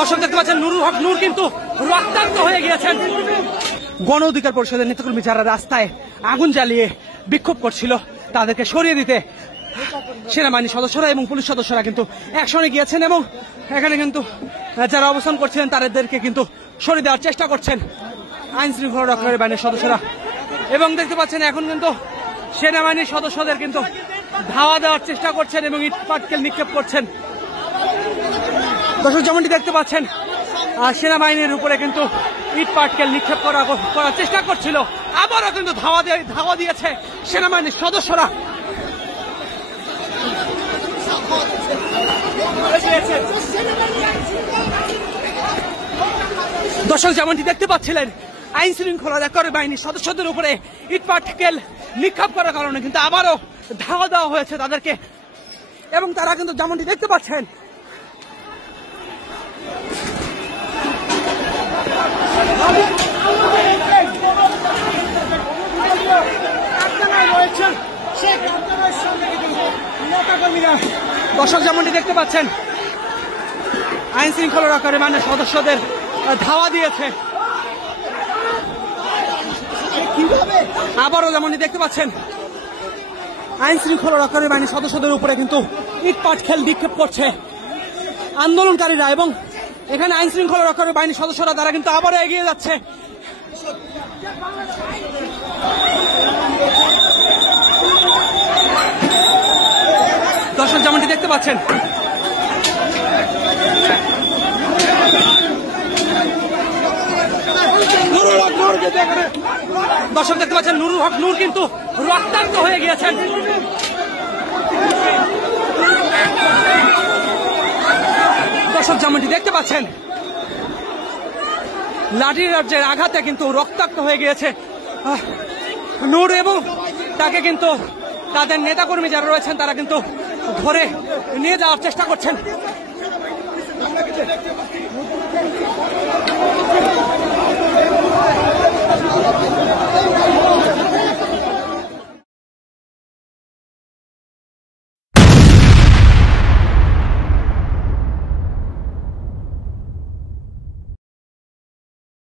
দর্শক দেখতে পাচ্ছেন নুরুল হক নূর কিন্তু রক্তাক্ত হয়ে গিয়েছেন। গণ অধিকার পরিষদের নেতাকর্মী যারা রাস্তায় আগুন জ্বালিয়ে বিক্ষোভ করছিল তাদেরকে সরিয়ে দিতে সেনাবাহিনীর সদস্যরা এবং পুলিশ সদস্যরা কিন্তু একসঙ্গে গিয়েছেন এবং এখানে কিন্তু যারা অবস্থান করছিলেন তাদেরকে কিন্তু সরিয়ে দেওয়ার চেষ্টা করছেন আইন শৃঙ্খলা রক্ষাকারী বাহিনীর সদস্যরা। এবং দেখতে পাচ্ছেন এখন কিন্তু সেনাবাহিনীর সদস্যদের কিন্তু ধাওয়া দেওয়ার চেষ্টা করছেন এবং ইট পাটকেল নিক্ষেপ করছেন। দর্শক যেমনটি দেখতে পাচ্ছেন সেনাবাহিনীর উপরে কিন্তু ইট পাটকেল নিক্ষেপ করার চেষ্টা করছিল, আবারও কিন্তু ধাওয়া দিয়েছে সেনাবাহিনীর সদস্যরা। দর্শক যেমনটি দেখতে পাচ্ছিলেন আইন শৃঙ্খলা রক্ষাকারী বাহিনীর সদস্যদের উপরে ইট পাটকেল নিক্ষেপ করার কারণে কিন্তু আবারও ধাওয়া দেওয়া হয়েছে তাদেরকে এবং তারা কিন্তু যেমনটি দেখতে পাচ্ছেন দর্শক যেমনটি দেখতে পাচ্ছেন আইন শৃঙ্খলা রক্ষাকারী বাহিনীর সদস্যদের ধাওয়া দিয়েছে। আবারও যেমনটি দেখতে পাচ্ছেন আইন শৃঙ্খলা রক্ষাকারী বাহিনীর সদস্যদের উপরে কিন্তু ইট পাটকেল নিক্ষেপ করছে আন্দোলনকারীরা এবং এখানে আইন শৃঙ্খলা রক্ষাকারী বাহিনীর সদস্যরা তারা কিন্তু আবারও এগিয়ে যাচ্ছে। দর্শক যেমনটি দেখতে পাচ্ছেন নুরুল হক নূর কিন্তু রক্তাক্ত হয়ে গিয়েছেন। দর্শক যেমনটি দেখতে পাচ্ছেন লাঠির আঘাতে কিন্তু রক্তাক্ত হয়ে গিয়েছে নূর এবং তাকে কিন্তু তাদের নেতাকর্মী যারা রয়েছেন তারা কিন্তু ধরে নিয়ে যাওয়ার চেষ্টা করছেন।